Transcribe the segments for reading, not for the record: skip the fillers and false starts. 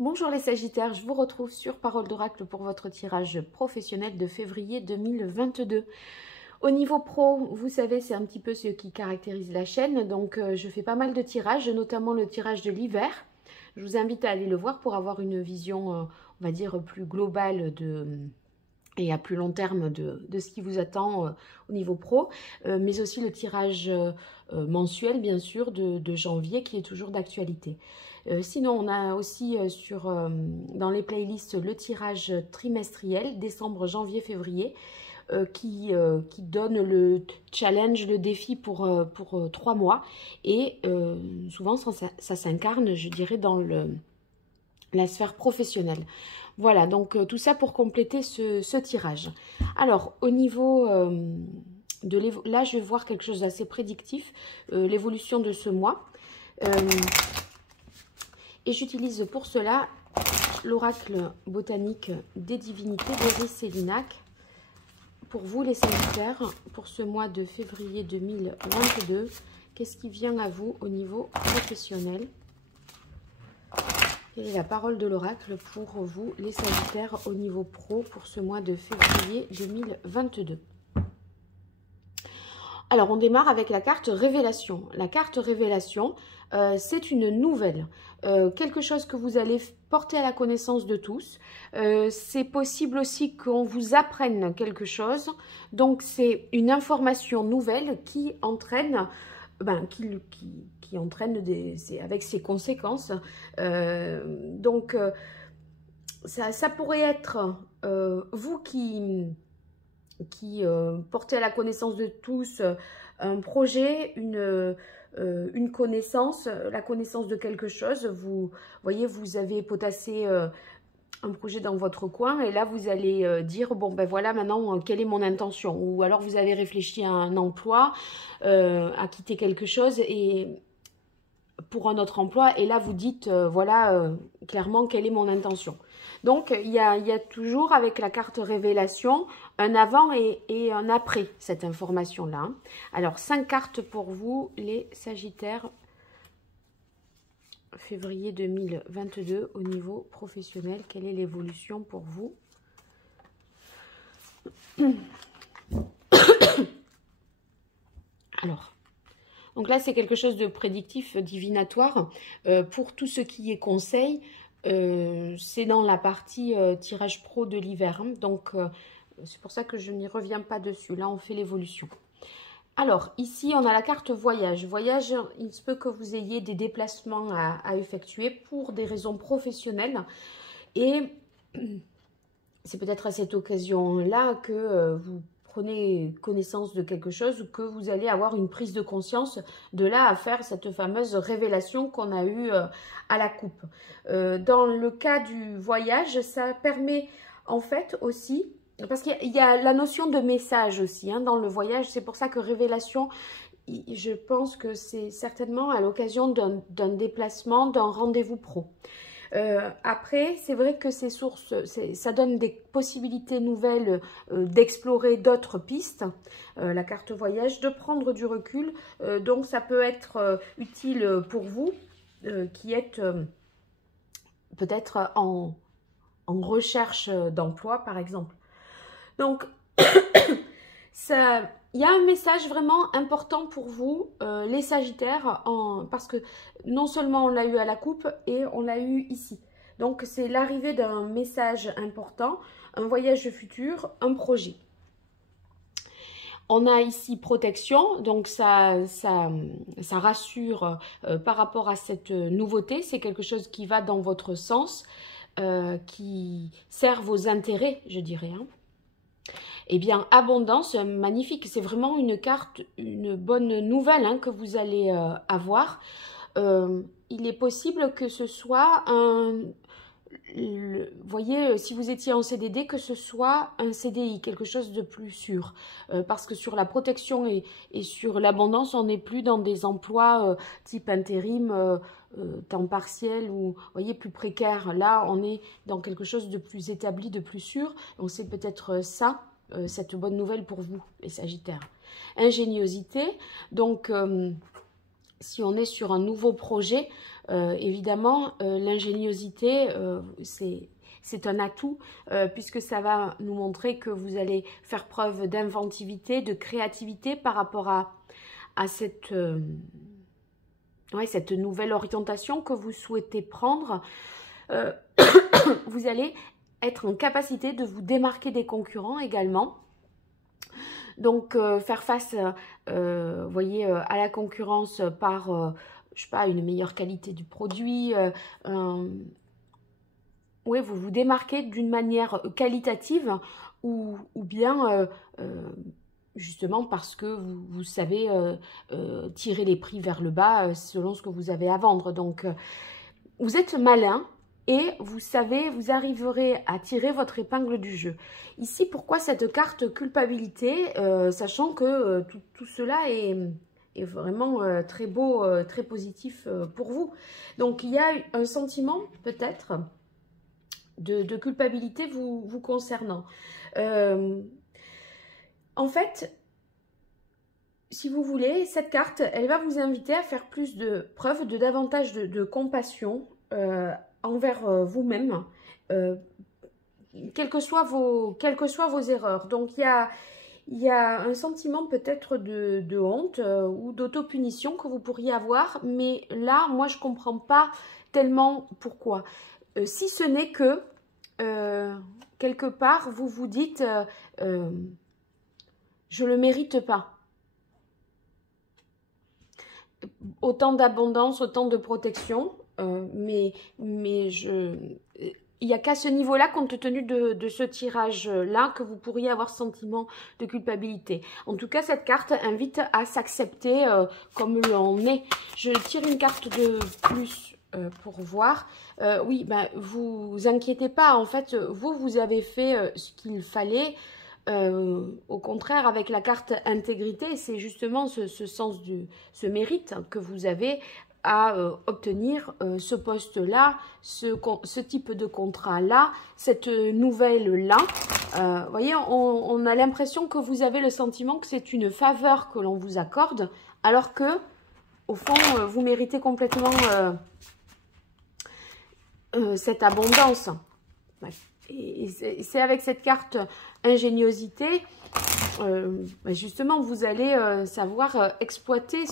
Bonjour les Sagittaires, je vous retrouve sur Parole d'Oracle pour votre tirage professionnel de février 2022. Au niveau pro, vous savez, c'est un petit peu ce qui caractérise la chaîne, donc je fais pas mal de tirages, notamment le tirage de l'hiver. Je vous invite à aller le voir pour avoir une vision, on va dire, plus globale et à plus long terme de ce qui vous attend au niveau pro, mais aussi le tirage mensuel, bien sûr, de janvier qui est toujours d'actualité. Sinon, on a aussi dans les playlists le tirage trimestriel, décembre, janvier, février, qui donne le challenge, le défi pour 3 mois. Et souvent, ça s'incarne, je dirais, dans la sphère professionnelle. Voilà, donc tout ça pour compléter ce tirage. Alors, au niveau là, je vais voir quelque chose d'assez prédictif, l'évolution de ce mois. Et j'utilise pour cela l'oracle botanique des divinités d'Eris et Linac. Pour vous les Sagittaires, pour ce mois de février 2022, qu'est-ce qui vient à vous au niveau professionnel? Quelle est la parole de l'oracle pour vous les Sagittaires au niveau pro pour ce mois de février 2022? Alors, on démarre avec la carte Révélation. La carte Révélation, c'est une nouvelle, quelque chose que vous allez porter à la connaissance de tous. C'est possible aussi qu'on vous apprenne quelque chose. Donc, c'est une information nouvelle qui entraîne, qui entraîne avec ses conséquences. Ça pourrait être vous qui portez à la connaissance de tous un projet, une connaissance, la connaissance de quelque chose. Vous voyez, vous avez potassé un projet dans votre coin et là vous allez dire bon ben voilà maintenant quelle est mon intention, ou alors vous avez réfléchi à un emploi, à quitter quelque chose et pour un autre emploi, et là vous dites voilà clairement quelle est mon intention. Donc il y a toujours avec la carte Révélation un avant et un après cette information là. Alors 5 cartes pour vous les Sagittaires février 2022 au niveau professionnel. Quelle est l'évolution pour vous? Alors, donc là c'est quelque chose de prédictif, divinatoire. Pour tout ce qui est conseil, c'est dans la partie tirage pro de l'hiver. Hein. Donc c'est pour ça que je n'y reviens pas dessus. Là on fait l'évolution. Alors, ici, on a la carte voyage. Voyage, il se peut que vous ayez des déplacements à effectuer pour des raisons professionnelles. Et c'est peut-être à cette occasion-là que vous prenez connaissance de quelque chose, ou que vous allez avoir une prise de conscience, de là à faire cette fameuse révélation qu'on a eue à la coupe. Dans le cas du voyage, ça permet en fait aussi... Parce qu'il y a la notion de message aussi hein, dans le voyage. C'est pour ça que révélation, je pense que c'est certainement à l'occasion d'un déplacement, d'un rendez-vous pro. Après, c'est vrai que ces sources, ça donne des possibilités nouvelles d'explorer d'autres pistes. La carte voyage, de prendre du recul. Donc, ça peut être utile pour vous qui êtes peut-être en recherche d'emploi, par exemple. Donc, il y a un message vraiment important pour vous, les Sagittaires, parce que non seulement on l'a eu à la coupe, et on l'a eu ici. Donc, c'est l'arrivée d'un message important, un voyage futur, un projet. On a ici protection, donc ça rassure par rapport à cette nouveauté. C'est quelque chose qui va dans votre sens, qui sert vos intérêts, je dirais, hein. Eh bien, abondance, magnifique. C'est vraiment une carte, une bonne nouvelle hein, que vous allez avoir. Il est possible que ce soit vous voyez, si vous étiez en CDD, que ce soit un CDI, quelque chose de plus sûr. Parce que sur la protection et sur l'abondance, on n'est plus dans des emplois type intérim, temps partiel ou, vous voyez, plus précaire. Là, on est dans quelque chose de plus établi, de plus sûr. Donc, c'est peut-être ça. Cette bonne nouvelle pour vous, les Sagittaires. Ingéniosité, donc si on est sur un nouveau projet, évidemment, l'ingéniosité, c'est un atout, puisque ça va nous montrer que vous allez faire preuve d'inventivité, de créativité par rapport à cette, cette nouvelle orientation que vous souhaitez prendre. Vous allez être en capacité de vous démarquer des concurrents également. Donc, faire face, voyez, à la concurrence par, je sais pas, une meilleure qualité du produit. Oui, vous vous démarquez d'une manière qualitative ou bien, justement, parce que vous savez tirer les prix vers le bas selon ce que vous avez à vendre. Donc, vous êtes malin. Et vous savez, vous arriverez à tirer votre épingle du jeu. Ici, pourquoi cette carte culpabilité, sachant que tout cela est vraiment très beau, très positif pour vous. Donc, il y a un sentiment, peut-être, de culpabilité vous concernant. En fait, si vous voulez, cette carte, elle va vous inviter à faire plus de preuves, davantage de compassion, envers vous-même, quelles que soient vos erreurs. Donc, il y a un sentiment peut-être de honte ou d'autopunition que vous pourriez avoir, mais là, moi, je ne comprends pas tellement pourquoi. Si ce n'est que, quelque part, vous vous dites, je ne le mérite pas. Autant d'abondance, autant de protection. Mais il n'y a qu'à ce niveau-là, compte tenu de ce tirage-là, que vous pourriez avoir sentiment de culpabilité. En tout cas, cette carte invite à s'accepter comme l'on est. Je tire une carte de plus pour voir. Oui, ben, vous inquiétez pas. En fait, vous avez fait ce qu'il fallait. Au contraire, avec la carte intégrité, c'est justement ce sens ce mérite que vous avez à obtenir ce poste-là, ce type de contrat-là, cette nouvelle-là. Vous voyez, on a l'impression que vous avez le sentiment que c'est une faveur que l'on vous accorde, alors que, au fond, vous méritez complètement cette abondance. Et c'est avec cette carte ingéniosité, justement, vous allez savoir exploiter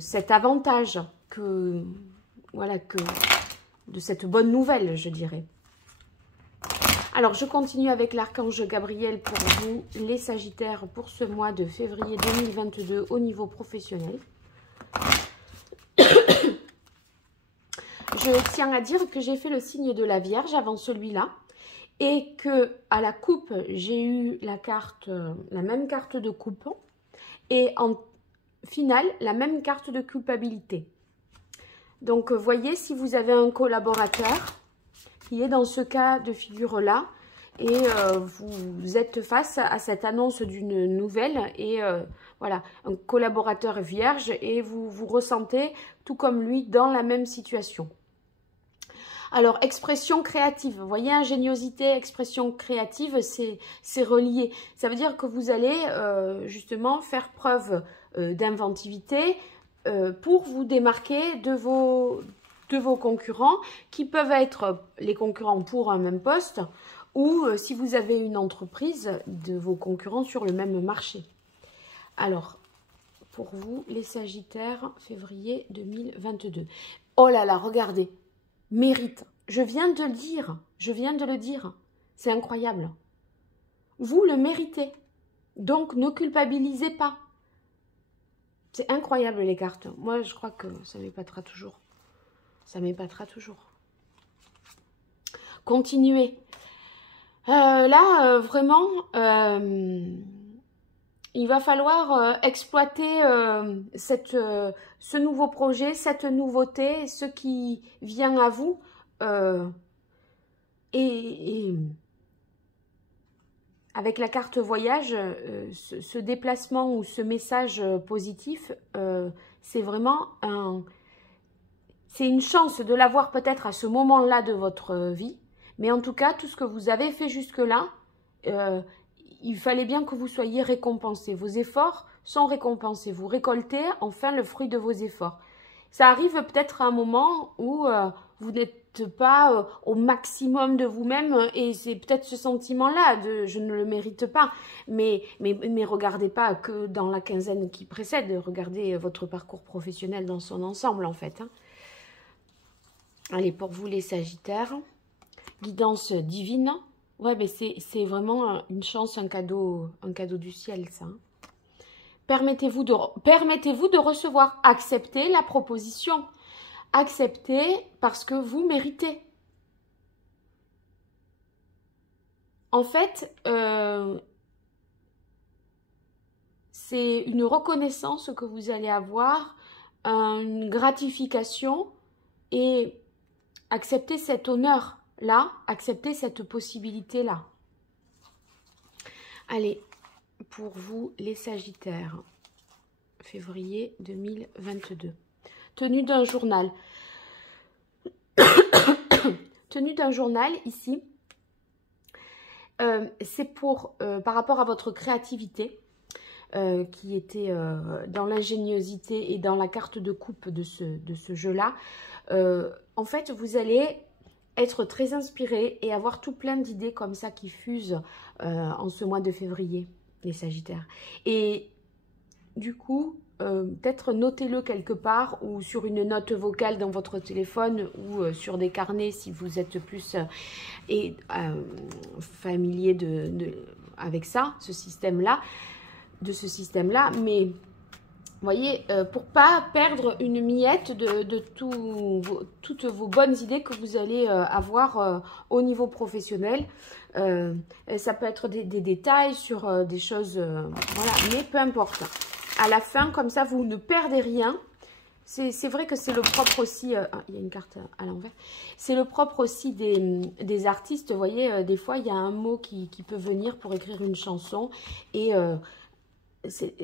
cet avantage de cette bonne nouvelle, je dirais. Alors, je continue avec l'archange Gabriel pour vous, les Sagittaires, pour ce mois de février 2022 au niveau professionnel. Je tiens à dire que j'ai fait le signe de la Vierge avant celui-là et que à la coupe, j'ai eu la même carte de coupe et en finale, la même carte de culpabilité. Donc, voyez, si vous avez un collaborateur qui est dans ce cas de figure-là et vous êtes face à cette annonce d'une nouvelle et voilà, un collaborateur vierge et vous ressentez tout comme lui dans la même situation. Alors, expression créative, vous voyez, ingéniosité, expression créative, c'est relié. Ça veut dire que vous allez justement faire preuve d'inventivité pour vous démarquer de vos concurrents qui peuvent être les concurrents pour un même poste ou si vous avez une entreprise, de vos concurrents sur le même marché. Alors, pour vous, les Sagittaires, février 2022. Oh là là, regardez, mérite. Je viens de le dire. C'est incroyable. Vous le méritez. Donc, ne culpabilisez pas. C'est incroyable les cartes. Moi, je crois que ça m'épatera toujours. Ça m'épatera toujours. Continuez. Là, vraiment, il va falloir exploiter ce nouveau projet, cette nouveauté, ce qui vient à vous. Et avec la carte voyage, ce déplacement ou ce message positif, c'est vraiment c'est une chance de l'avoir peut-être à ce moment-là de votre vie. Mais en tout cas, tout ce que vous avez fait jusque-là, il fallait bien que vous soyez récompensés. Vos efforts sont récompensés. Vous récoltez enfin le fruit de vos efforts. Ça arrive peut-être à un moment où vous n'êtes pas au maximum de vous-même et c'est peut-être ce sentiment-là de je ne le mérite pas. Mais regardez pas que dans la quinzaine qui précède, regardez votre parcours professionnel dans son ensemble en fait. Hein. Allez, pour vous les Sagittaires, guidance divine. Ouais, mais c'est vraiment une chance, un cadeau du ciel, ça. Hein. Permettez-vous de recevoir. Acceptez la proposition. Acceptez parce que vous méritez. En fait, c'est une reconnaissance que vous allez avoir, une gratification et acceptez cet honneur-là, acceptez cette possibilité-là. Allez. Pour vous, les Sagittaires, février 2022. Tenue d'un journal. Tenue d'un journal, ici, c'est pour, par rapport à votre créativité, qui était dans l'ingéniosité et dans la carte de coupe de ce jeu-là. En fait, vous allez être très inspiré et avoir tout plein d'idées comme ça qui fusent en ce mois de février. Les Sagittaires. Et du coup, peut-être notez-le quelque part ou sur une note vocale dans votre téléphone ou sur des carnets si vous êtes plus familier avec ça, ce système-là, Mais vous voyez, pour pas perdre une miette de toutes vos bonnes idées que vous allez avoir au niveau professionnel. Ça peut être des détails sur des choses, voilà, mais peu importe. À la fin, comme ça, vous ne perdez rien. C'est vrai que c'est le propre aussi, il y a une carte à l'envers, c'est le propre aussi des artistes. Vous voyez, des fois, il y a un mot qui peut venir pour écrire une chanson et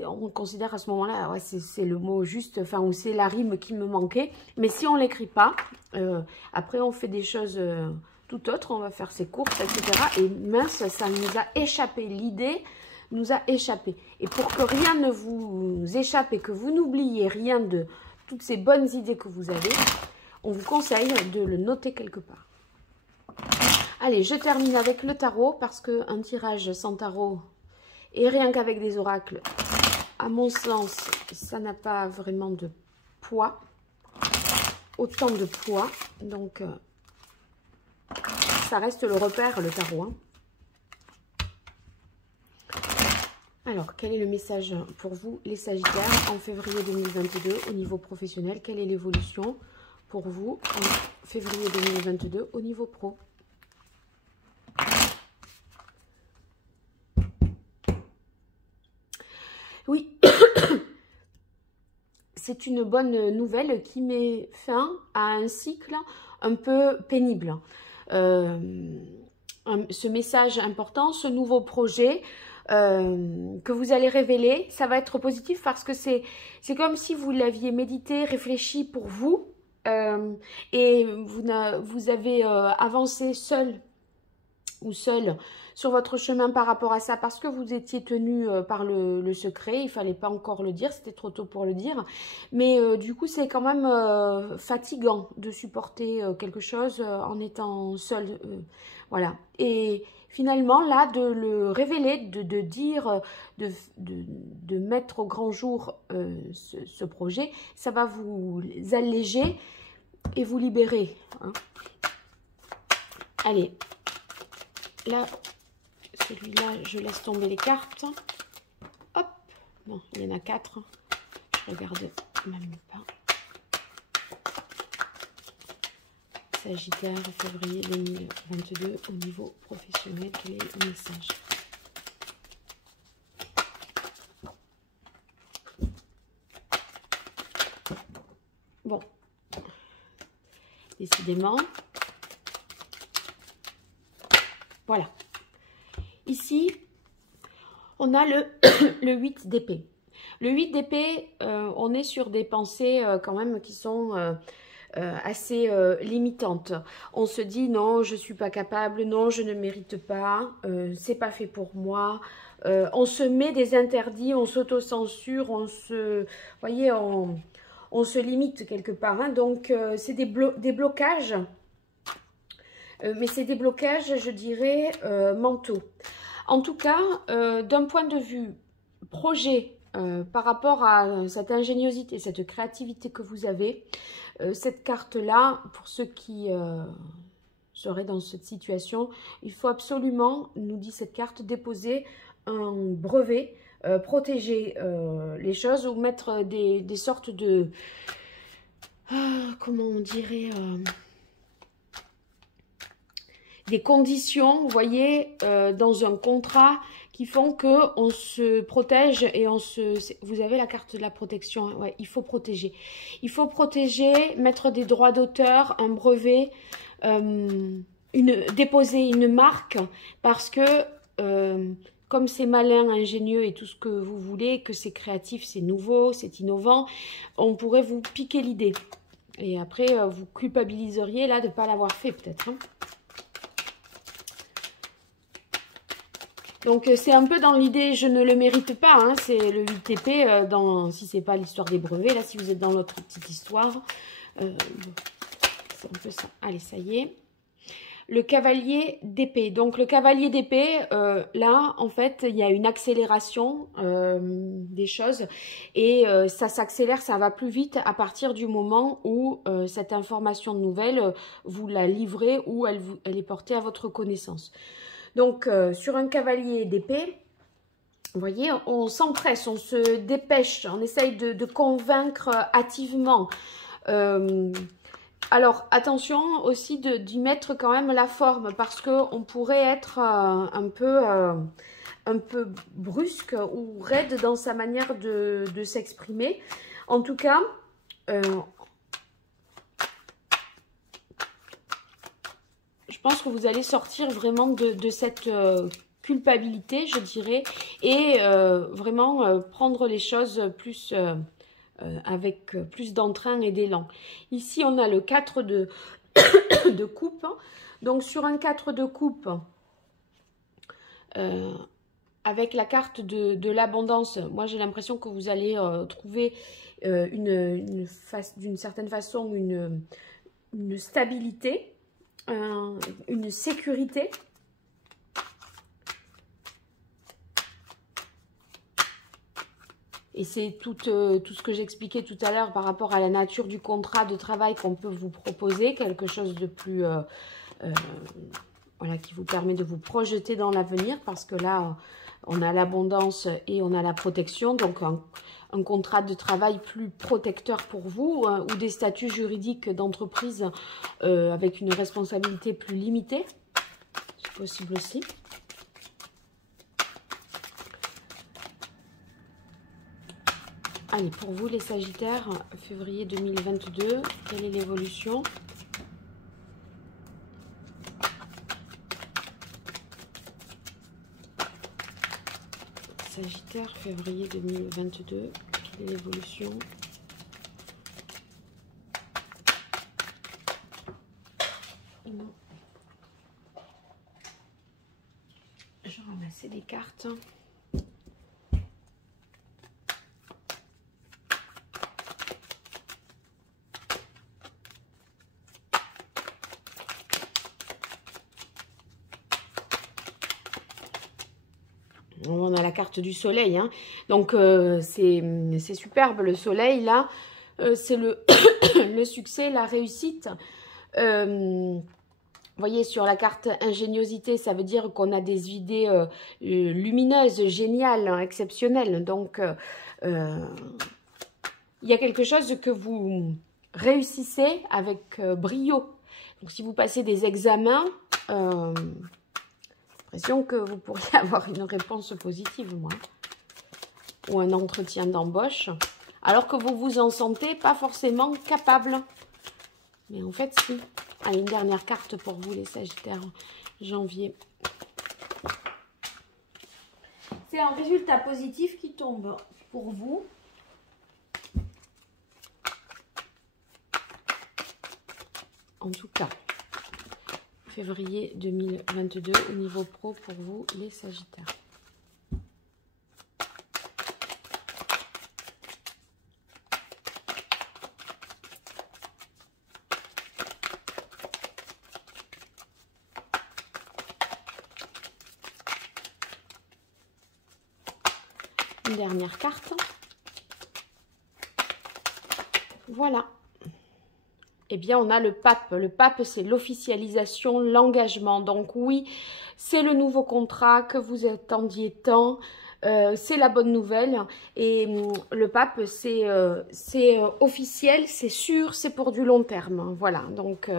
on considère à ce moment-là, ouais, c'est le mot juste, enfin, ou c'est la rime qui me manquait. Mais si on ne l'écrit pas, après on fait des choses tout autres, on va faire ses courses, etc. Et mince, ça nous a échappé, l'idée nous a échappé. Et pour que rien ne vous échappe et que vous n'oubliez rien de toutes ces bonnes idées que vous avez, on vous conseille de le noter quelque part. Allez, je termine avec le tarot parce qu'un tirage sans tarot et rien qu'avec des oracles, à mon sens, ça n'a pas vraiment de poids, autant de poids. Donc, ça reste le repère, le tarot. Hein. Alors, quel est le message pour vous, les Sagittaires, en février 2022 au niveau professionnel? Quelle est l'évolution pour vous en février 2022 au niveau pro? Oui, c'est une bonne nouvelle qui met fin à un cycle un peu pénible. Ce message important, ce nouveau projet que vous allez révéler, ça va être positif parce que c'est comme si vous l'aviez médité, réfléchi pour vous et vous avez avancé seul ou seul sur votre chemin par rapport à ça parce que vous étiez tenu par le secret, il fallait pas encore le dire, c'était trop tôt pour le dire, mais du coup c'est quand même fatigant de supporter quelque chose en étant seul, voilà, et finalement là de le révéler, de dire, de mettre au grand jour ce projet, ça va vous alléger et vous libérer, hein. Allez, là, celui-là, je laisse tomber les cartes. Hop, non, il y en a 4. Je regarde même pas. Sagittaire, février 2022, au niveau professionnel, quel est le message? Bon, décidément. Voilà. Ici, on a le 8 d'épée. Le 8 d'épée, on est sur des pensées quand même qui sont assez limitante. On se dit non, je suis pas capable, non, je ne mérite pas, c'est pas fait pour moi. On se met des interdits, on s'auto-censure, voyez, on se limite quelque part. Hein. Donc, c'est des blocages, mais c'est des blocages, je dirais, mentaux. En tout cas, d'un point de vue projet, par rapport à cette ingéniosité, cette créativité que vous avez, cette carte-là, pour ceux qui seraient dans cette situation, il faut absolument, nous dit cette carte, déposer un brevet, protéger les choses ou mettre des sortes de... comment on dirait des conditions, vous voyez, dans un contrat qui font qu'on se protège et on se... Vous avez la carte de la protection, hein, ouais, il faut protéger. Il faut protéger, mettre des droits d'auteur, un brevet, déposer une marque parce que... comme c'est malin, ingénieux et tout ce que vous voulez, que c'est créatif, c'est nouveau, c'est innovant, on pourrait vous piquer l'idée. Et après, vous culpabiliseriez là de ne pas l'avoir fait peut-être. Hein. Donc, c'est un peu dans l'idée, je ne le mérite pas. Hein, c'est le 8TP, si ce n'est pas l'histoire des brevets. Là, si vous êtes dans l'autre petite histoire, c'est un peu ça. Allez, ça y est. Le cavalier d'épée. Donc, le cavalier d'épée, là, en fait, il y a une accélération des choses. Et ça s'accélère, ça va plus vite à partir du moment où cette information nouvelle, vous la livrez ou elle est portée à votre connaissance. Donc, sur un cavalier d'épée, vous voyez, on s'empresse, on se dépêche, on essaye de convaincre hâtivement. Alors, attention aussi d'y mettre quand même la forme parce qu'on pourrait être un peu brusque ou raide dans sa manière de s'exprimer. En tout cas, je pense que vous allez sortir vraiment de cette culpabilité, je dirais, et vraiment prendre les choses plus... avec plus d'entrain et d'élan. Ici, on a le 4 de coupe. Donc, sur un 4 de coupe, avec la carte de l'abondance, moi, j'ai l'impression que vous allez trouver d'une certaine façon une stabilité, une sécurité. Et c'est tout ce que j'expliquais tout à l'heure par rapport à la nature du contrat de travail qu'on peut vous proposer, quelque chose de plus, voilà, qui vous permet de vous projeter dans l'avenir, parce que là, on a l'abondance et on a la protection, donc un contrat de travail plus protecteur pour vous, ou des statuts juridiques d'entreprise avec une responsabilité plus limitée, c'est possible aussi. Allez, pour vous les Sagittaires, février 2022, quelle est l'évolution? Sagittaire, février 2022, quelle est l'évolution? Non. Je ramassais les cartes. On a la carte du soleil, hein. Donc c'est superbe le soleil là, c'est le succès, la réussite. Vous voyez sur la carte ingéniosité, ça veut dire qu'on a des idées lumineuses, géniales, hein, exceptionnelles. Donc il y a quelque chose que vous réussissez avec brio. Donc si vous passez des examens, l'impression que vous pourriez avoir une réponse positive, moi. Ou un entretien d'embauche. Alors que vous vous en sentez pas forcément capable. Mais en fait, si. Allez, une dernière carte pour vous, les Sagittaires. Janvier. C'est un résultat positif qui tombe pour vous. en tout cas, février 2022 au niveau pro pour vous, les Sagittaires. Une dernière carte. Voilà. Eh bien, on a le pape. Le pape, c'est l'officialisation, l'engagement. Donc oui, c'est le nouveau contrat que vous attendiez tant. C'est la bonne nouvelle. Et le pape, c'est officiel, c'est sûr, c'est pour du long terme. Voilà, donc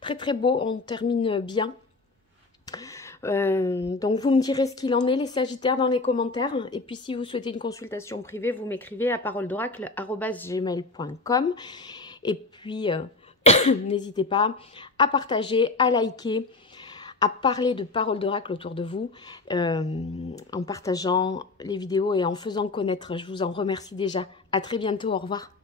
très très beau, on termine bien. Donc vous me direz ce qu'il en est, les Sagittaires, dans les commentaires. Et puis si vous souhaitez une consultation privée, vous m'écrivez à paroledoracle@gmail.com. Et puis n'hésitez pas à partager, à liker, à parler de Parole d'Oracle autour de vous, en partageant les vidéos et en faisant connaître. Je vous en remercie déjà. À très bientôt, au revoir.